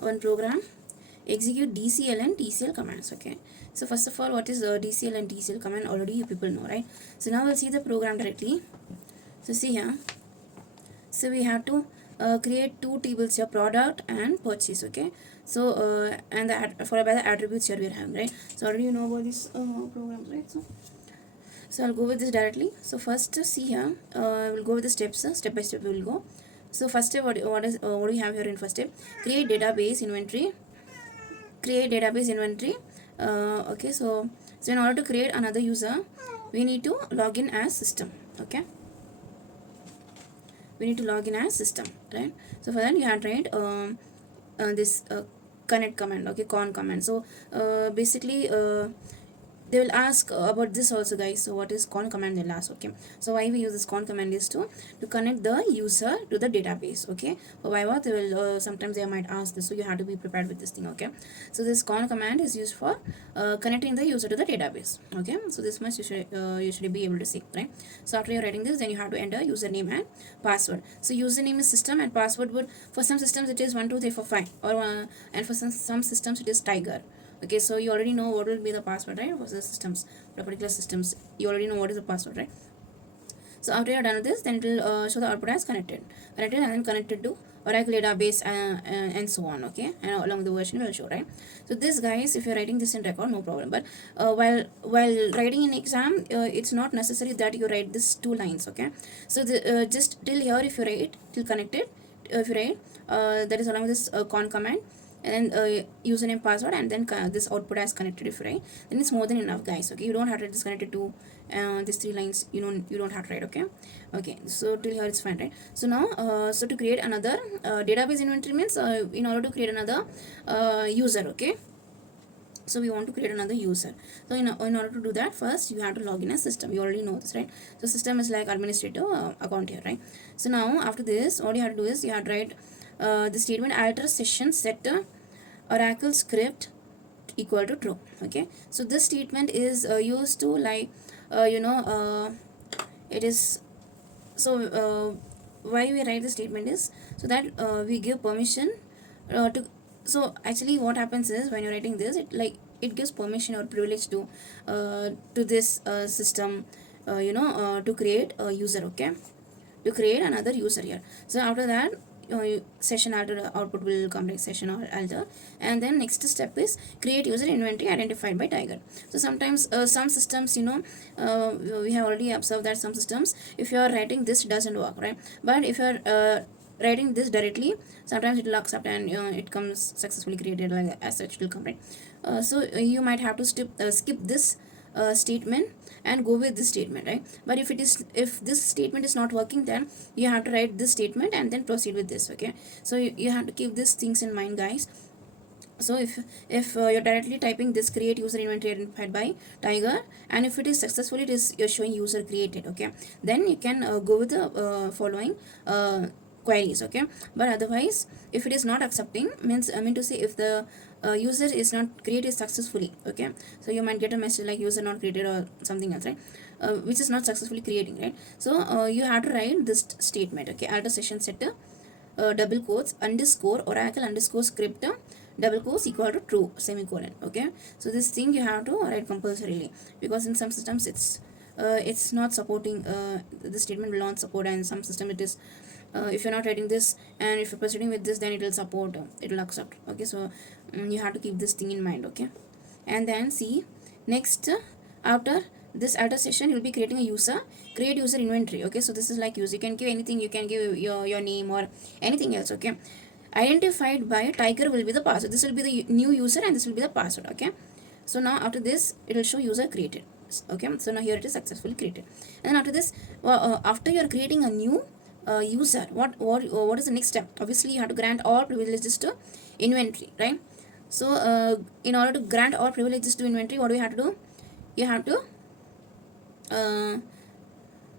one program, execute DCL and TCL commands. Okay, so first of all, what is DCL and TCL command? Already you people know, right? So now we'll see the program directly. So see here, so we have to create two tables here, product and purchase. Okay, so and the followed by the attributes here we are having, right? So already you know about these programs, right? So I'll go with this directly. So first see here, we'll go with the steps. Step by step we will go. So first step, what do we have here in first step? Create database inventory. Create database inventory. Okay, so in order to create another user, we need to log in as system. Okay, we need to log in as system, right? So for that you have to write this connect command. Okay, con command. So basically they will ask about this also, guys. So what is con command, they'll ask. Okay, so why we use this con command is to connect the user to the database. Okay, so why what they will sometimes they might ask this, so you have to be prepared with this thing. Okay, so this con command is used for connecting the user to the database. Okay, so this much you should be able to see, right? So after you're writing this, then you have to enter username and password. So username is system and password would, for some systems it is 1 2 3 4 5, or and for some systems it is tiger. Okay, so you already know what will be the password, right? For the systems, for particular systems, you already know what is the password, right? So after you're done with this, then it will show the output as connected and then connected to Oracle database and so on. Okay, and along with the version will show, right? So this, guys, if you're writing this in record, no problem. But while writing in exam, it's not necessary that you write this 2 lines. Okay, so just till here, if you write till connected, if you write that is along with this con command, and then username, password, and then this output as connected, if you write, then it's more than enough, guys. Okay, you don't have to disconnect to these 3 lines, you don't have to write. Okay, so till here it's fine, right? So now so to create another database inventory means in order to create another user. Okay, so we want to create another user. So in order to do that, first you have to log in a system. You already know this, right? So system is like administrator account here, right? So now after this, all you have to do is you have to write the statement alter session set oracle script equal to true. Okay, so this statement is used to, like, it is, so why we write the statement is so that we give permission to, so actually what happens is when you're writing this, it gives permission or privilege to this system, to create a user. Okay, to create another user here. So after that, session alter output will come like session or alter, and then next step is create user inventory identified by tiger. So sometimes some systems, we have already observed that some systems, if you are writing this, doesn't work, right? But if you are writing this directly, sometimes it will accept, and it comes successfully created, like as such it will come, right? So you might have to skip this statement and go with this statement, right? But if this statement is not working, then you have to write this statement and then proceed with this. Okay, so you have to keep these things in mind, guys. So if you're directly typing this create user inventory identified by tiger, and if it is successful, it is you're showing user created. Okay, then you can go with the following queries. Okay, but otherwise, if it is not accepting, means I mean to say, if the user is not created successfully, okay, so you might get a message like user not created or something else, right? Which is not successfully creating, right? So you have to write this statement. Okay, alter session setter double quotes underscore oracle underscore script double quotes equal to true semicolon. Okay, so this thing you have to write compulsorily, because in some systems it's not supporting, the statement will not support, and some system it is, if you're not writing this and if you're proceeding with this, then it will support, it will accept. Okay, so you have to keep this thing in mind. Okay, and then see next, after this alter session, you'll be creating a user, create user inventory. Okay, so this is like user, you can give anything, you can give your name or anything else. Okay, identified by tiger will be the password, this will be the new user, and this will be the password. Okay, so now after this, it will show user created. Okay, so now here it is successfully created. And then after this, after you're creating a new user, what is the next step? Obviously you have to grant all privileges to inventory, right? So in order to grant all privileges to inventory, what do you have to do? You have to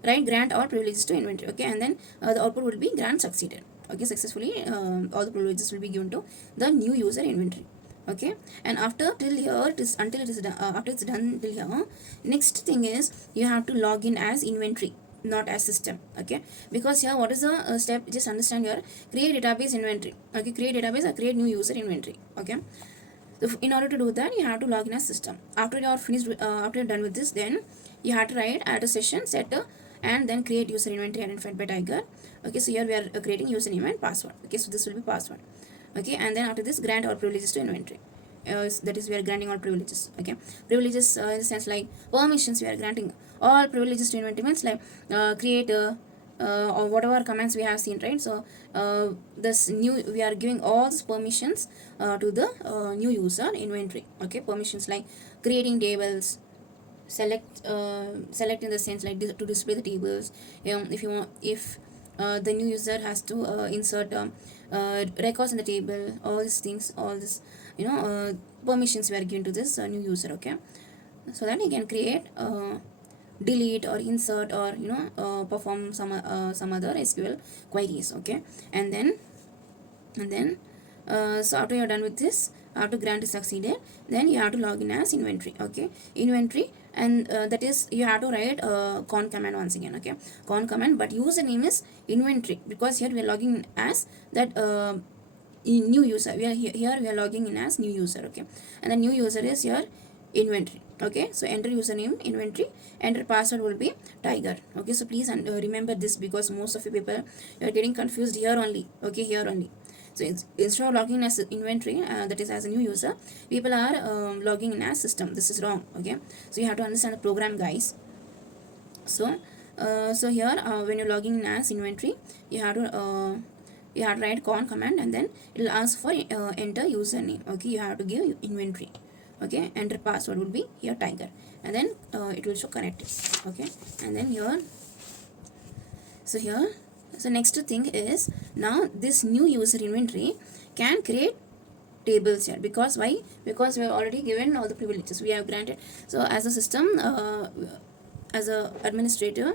write grant all privileges to inventory. Okay, and then the output will be grant succeeded. Okay, successfully all the privileges will be given to the new user inventory. Okay, and after till here it is, until it is done, after it's done till here, next thing is you have to log in as inventory. not as system. Okay, because here what is the step, just understand here, create database inventory. Okay, create database or create new user inventory. Okay, so in order to do that, you have to log in as system. After you're finished after you're done with this, then you have to write add a session setter and then create user inventory identified by tiger. Okay, so here we are creating username and password. Okay, so this will be password. Okay, and then after this, grant all privileges to inventory. That is, we are granting all privileges. Okay, privileges in the sense like permissions, we are granting all privileges to inventory, means like create or whatever commands we have seen, right? So this new, we are giving all these permissions to the new user inventory. Okay, permissions like creating tables, select in the sense like to display the tables. If you want, if the new user has to insert records in the table, all these things, all this, permissions we are given to this new user. Okay, so that he can create delete or insert or perform some other SQL queries. Okay, and then so after you're done with this, after grant is succeeded, then you have to log in as inventory. Okay, inventory, and that is, you have to write con command once again. Okay, con command, but username is inventory, because here we are logging in as that new user. We are here we are logging in as new user. Okay, and the new user is your inventory. Okay, so enter username inventory, enter password will be tiger. Okay, so please remember this, because most of you people, you are getting confused here only. Okay, here only. So instead of logging in as inventory, that is as a new user, people are logging in as system. This is wrong. Okay, so you have to understand the program, guys. So here when you're logging in as inventory, you have to write con command, and then it will ask for enter username. Okay, you have to give inventory. Okay, enter password will be here tiger, and then it will show connected. Okay, and then here, so next thing is, now this new user inventory can create tables here. Because why? Because we have already given all the privileges we have granted. So as a system, as a administrator,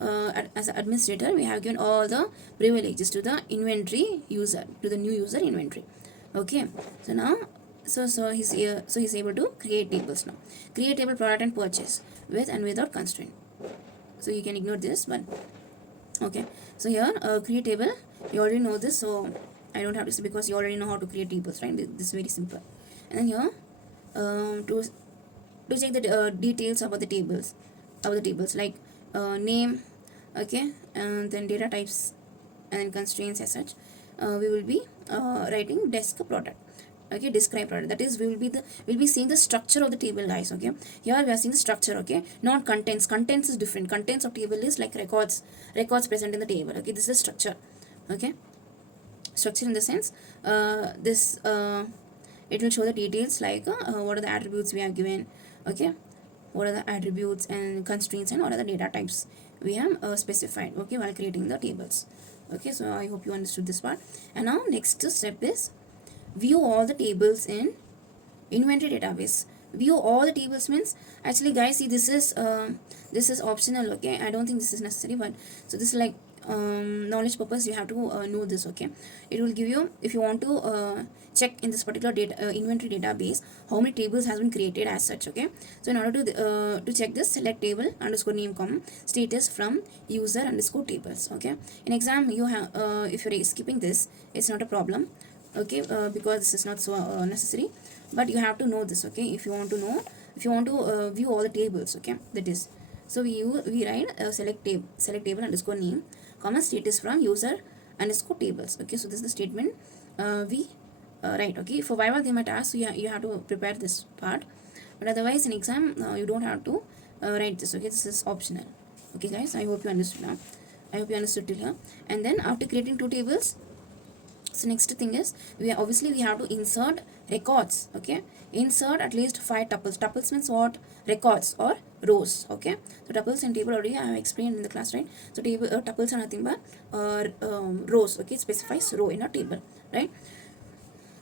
we have given all the privileges to the inventory user, to the new user inventory. Okay, so now, so he's here, so he's able to create tables now. Create table product and purchase with and without constraint. So you can ignore this one. Okay, so here create table, you already know this, so I don't have to say, because you already know how to create tables, right? This is very simple. And then here to check the details about the tables, like name. Okay, and then data types, and then constraints as such, we will be writing desk product. Okay, describe product, that is, we'll be seeing the structure of the table, guys. Okay, here we are seeing the structure. Okay, not contents is different. Contents of table is like records present in the table. Okay, this is structure. Okay, structure in the sense, this it will show the details, like what are the attributes we have given. Okay, what are the attributes and constraints, and what are the data types we have specified, okay, while creating the tables. Okay, so I hope you understood this part. And now next step is view all the tables in inventory database. View all the tables means, actually guys, see, this is optional. Okay, I don't think this is necessary, but so this is like knowledge purpose, you have to know this. Okay, it will give you, if you want to check in this particular data inventory database how many tables has been created as such. Okay, so in order to check this, select table underscore name comma status from user underscore tables. Okay, in exam you have if you're skipping this, it's not a problem. Okay, because this is not so necessary, but you have to know this. Okay, if you want to know, if you want to view all the tables. Okay, that is, so we write select table underscore name comma status from user underscore tables. Okay, so this is the statement we write. Okay, for Viva they might ask, so you have to prepare this part, but otherwise in exam you don't have to write this. Okay, this is optional. Okay guys, I hope you understood now. I hope you understood till here. And then after creating two tables, so next thing is, we have to insert records. Okay, insert at least 5 tuples. Tuples means what? Records or rows. Okay, so tuples and table already I have explained in the class, right? So table tuples are nothing but rows. Okay, it specifies row in a table, right?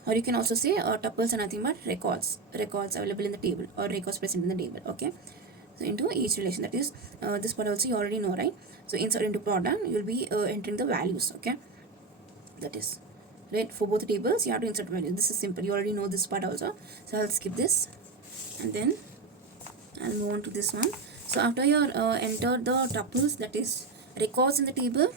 Or you can also say tuples are nothing but records available in the table, or records present in the table. Okay, so into each relation, that is this part also you already know, right? So insert into product, you will be entering the values. Okay, that is right. For both tables you have to insert values. This is simple, you already know this part also, so I'll skip this, and then I'll move on to this one. So after you enter the tuples, that is records in the table,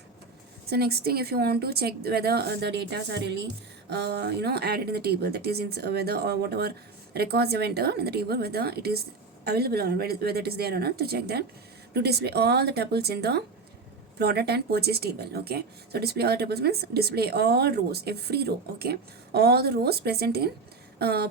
so next thing, if you want to check whether the data are really added in the table, that is in, whether or whatever records you enter in the table, whether it is available or not, whether it is there or not, to check that, to display all the tuples in the product and purchase table. Okay, so display all the tuples means display all rows, every row. Okay, all the rows present in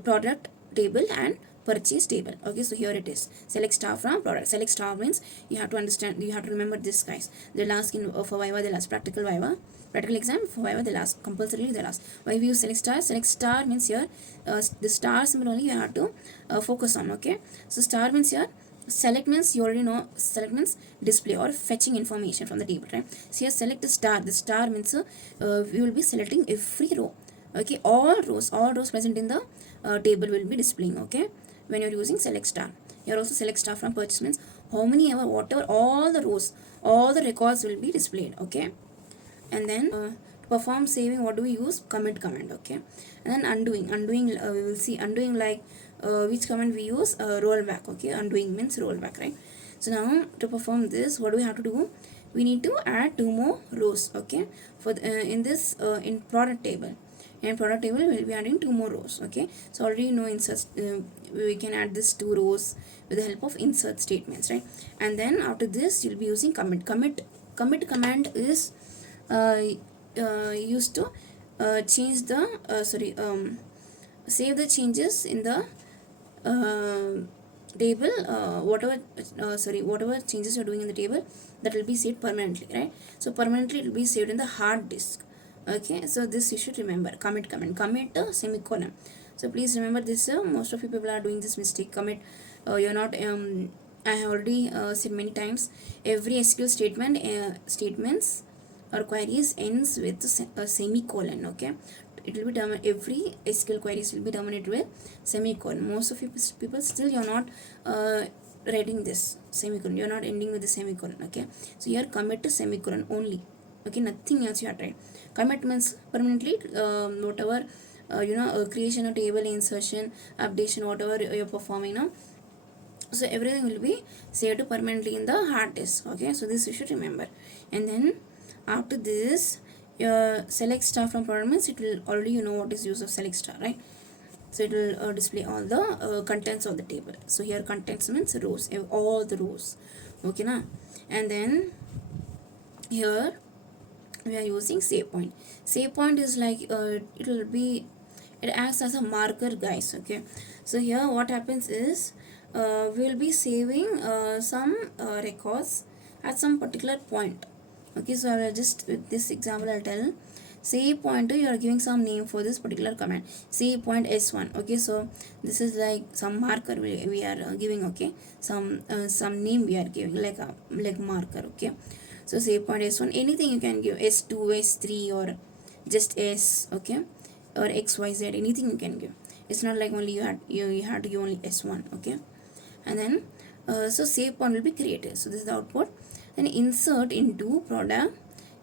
product table and purchase table. Okay, so here it is, select star from product. Select star means you have to understand, you have to remember this, guys. They'll ask in for viva, they'll ask practical viva, practical exam for viva, they'll ask compulsorily, they'll ask why we use select star. Select star means here the star symbol only you have to focus on. Okay, so star means here select means you already know, select means display or fetching information from the table, right? So here select the star. The star means we will be selecting every row. Okay, all rows present in the table will be displaying. Okay, when you're using select star. Here also select star from purchase means how many ever, whatever, all the rows, all the records will be displayed. Okay, and then to perform saving, what do we use? Commit command. Okay, and then undoing we will see undoing, like which command we use? Rollback. Okay, undoing means rollback, right? So now to perform this, what do we have to do? We need to add 2 more rows. Okay, for in this in product table, in product table we will be adding 2 more rows. Okay, so already you know insert, we can add this 2 rows with the help of insert statements, right? And then after this you'll be using commit command is used to change the save the changes in the table, whatever changes you're doing in the table, that will be saved permanently, right? So permanently it will be saved in the hard disk. Okay, so this you should remember. Commit command, commit semicolon. So please remember this. Most of you people are doing this mistake. Commit, you're not I have already said many times, every SQL statements or queries ends with a semicolon. Okay, it will be done, every SQL queries will be terminated with semicolon. Most of you people still you're not writing this semicolon, you're not ending with the semicolon. Okay, so here commit to semicolon only. Okay, nothing else you have tried. Commit means permanently whatever creation of table, insertion, updation, whatever you're performing now, so everything will be saved permanently in the hard disk. Okay, so this you should remember. And then after this, your select star from product means it will already, you know what is use of select star, right? So it will display all the contents of the table. So here contents means rows, all the rows. Okay na? And then here we are using save point. Save point is like it acts as a marker, guys. Okay, so here what happens is we will be saving some records at some particular point. Okay, so I will just, with this example I'll tell. Save pointer, you are giving some name for this particular command, save point s1. Okay, so this is like some marker we are giving. Okay, some name we are giving, like marker. Okay, so save point s1, anything you can give, s2, s3, or just s. Okay, or xyz, anything you can give. It's not like only you have to give only s1. Okay, and then so save point will be created. So this is the output. Then insert into product,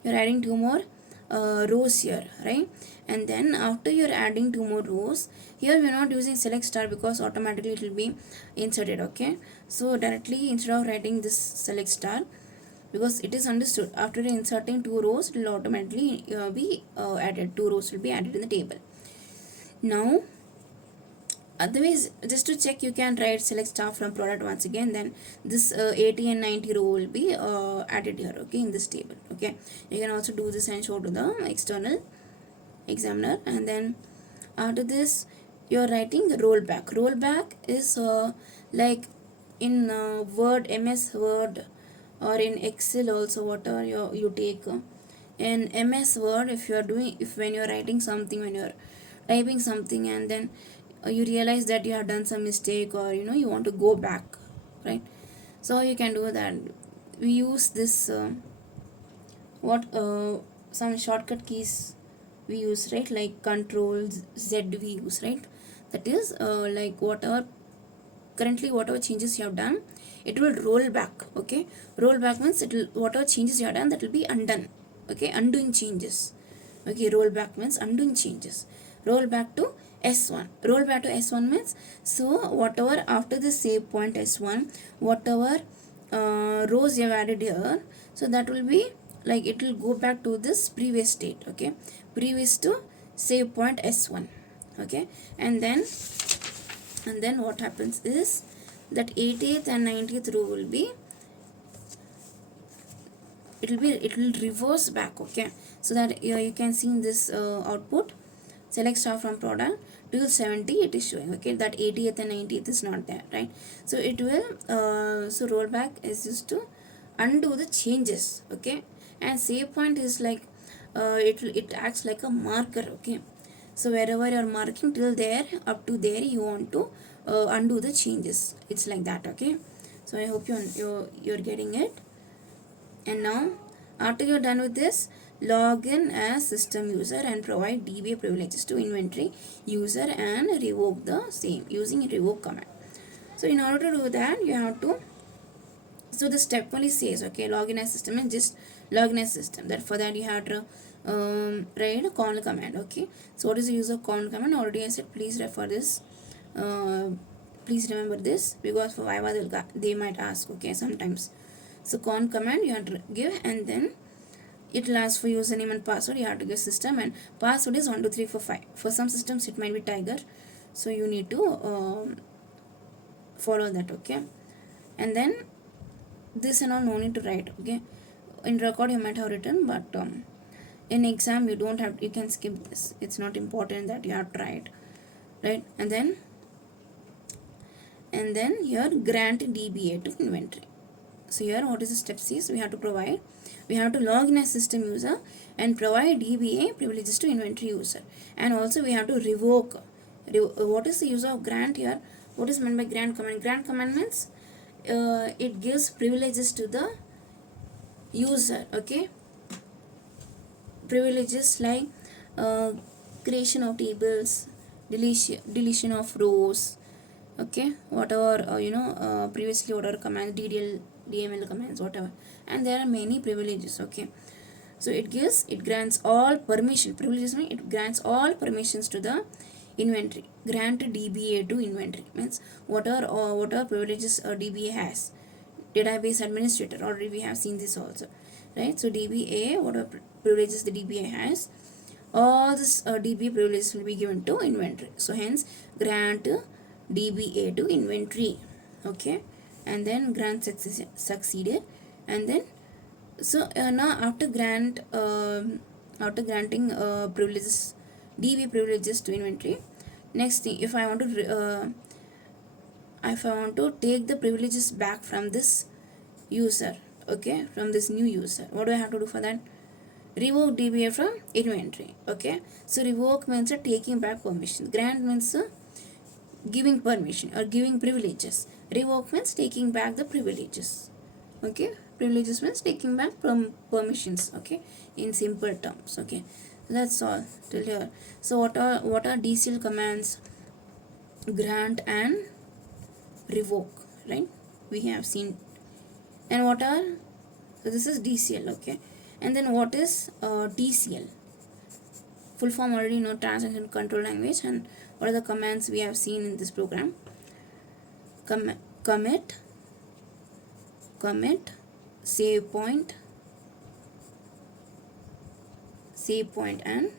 you're adding 2 more rows here, right? And then after you're adding 2 more rows, here we're not using select star because automatically it will be inserted. Okay, so directly instead of writing this select star, because it is understood after inserting 2 rows it will automatically be added, 2 rows will be added in the table. Now otherwise, just to check, you can write select star from product once again, then this 80 and 90 row will be added here. Okay, in this table. Okay, you can also do this and show to the external examiner. And then after this you're writing rollback is like in word, ms word, or in excel also, whatever you take in ms word, if you are doing, if when you're writing something, when you're typing something, and then you realize that you have done some mistake, or you want to go back, right? So you can do that. We use this what some shortcut keys we use, right? Like control z we use, right? That is like whatever changes you have done, it will roll back. Okay, roll back means it will, whatever changes you have done, that will be undone. Okay, undoing changes. Okay, roll back means undoing changes. Roll back to s1. Roll back to s1 means, so whatever after the save point s1, whatever rows you have added here, so that will be like it will go back to this previous state. Okay, previous to save point s1. Okay, and then what happens is that 80th and 90th row will be, it will reverse back. Okay, so that you can see in this output, select star from product till 70 it is showing. Okay, that 80th and 90th is not there, right? So it will so rollback is used to undo the changes. Okay, and save point is like it acts like a marker. Okay, so wherever you are marking till there, up to there, you want to undo the changes. It's like that. Okay, so I hope you're getting it. And now, after you're done with this, log in as system user and provide DBA privileges to inventory user and revoke the same using revoke command. So in order to do that, you have to, so the step only says, okay, login as system and just login as system. That for that you have to write a call command. Okay, so what is the use of call command? Already I said, please refer this. Please remember this, because for Viva they might ask. Okay, sometimes. So con command you have to give, and then it will ask for username and password. You have to give system, and password is 12345. For some systems it might be tiger, so you need to follow that. Okay, and then this and all no need to write. Okay, in record you might have written, but in exam you don't have, you can skip this. It's not important that you have to write, right? And then here grant DBA to inventory. So here what is the steps is, we have to log in as system user and provide DBA privileges to inventory user, and also we have to revoke. What is the use of grant here? What is meant by grant command? Grant command means it gives privileges to the user. Okay, privileges like creation of tables, deletion of rows. Okay, whatever previously whatever commands, DDL, DML commands, whatever, and there are many privileges. Okay, so it grants all permission. Privileges mean it grants all permissions to the inventory. Grant DBA to inventory means whatever privileges a DBA has. Database administrator, already we have seen this also, right? So DBA, whatever privileges the DBA has, all this DBA privileges will be given to inventory. So hence grant DBA to inventory. Okay, and then grant succeeded, and then so now after granting privileges, DBA privileges to inventory, next thing, if I want to take the privileges back from this user, okay, from this new user, what do I have to do for that? Revoke DBA from inventory. Okay, so revoke means taking back permission. Grant means giving permission or giving privileges. Revoke means taking back the privileges. Okay, privileges means taking back from permissions. Okay, in simple terms. Okay, that's all till here. So what are DCL commands? Grant and revoke, right? We have seen. And what are, so this is DCL. Okay, and then what is TCL? Full form already know, transaction control language. And what are the commands we have seen in this program? Commit, save point, and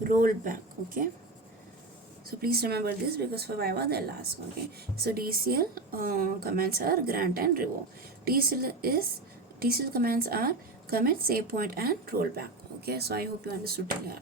roll back. Okay, so please remember this, because for Viva they'll ask. Okay, so DCL commands are grant and revoke. TCL commands are commit, save point, and roll back. Okay, so I hope you understood clear.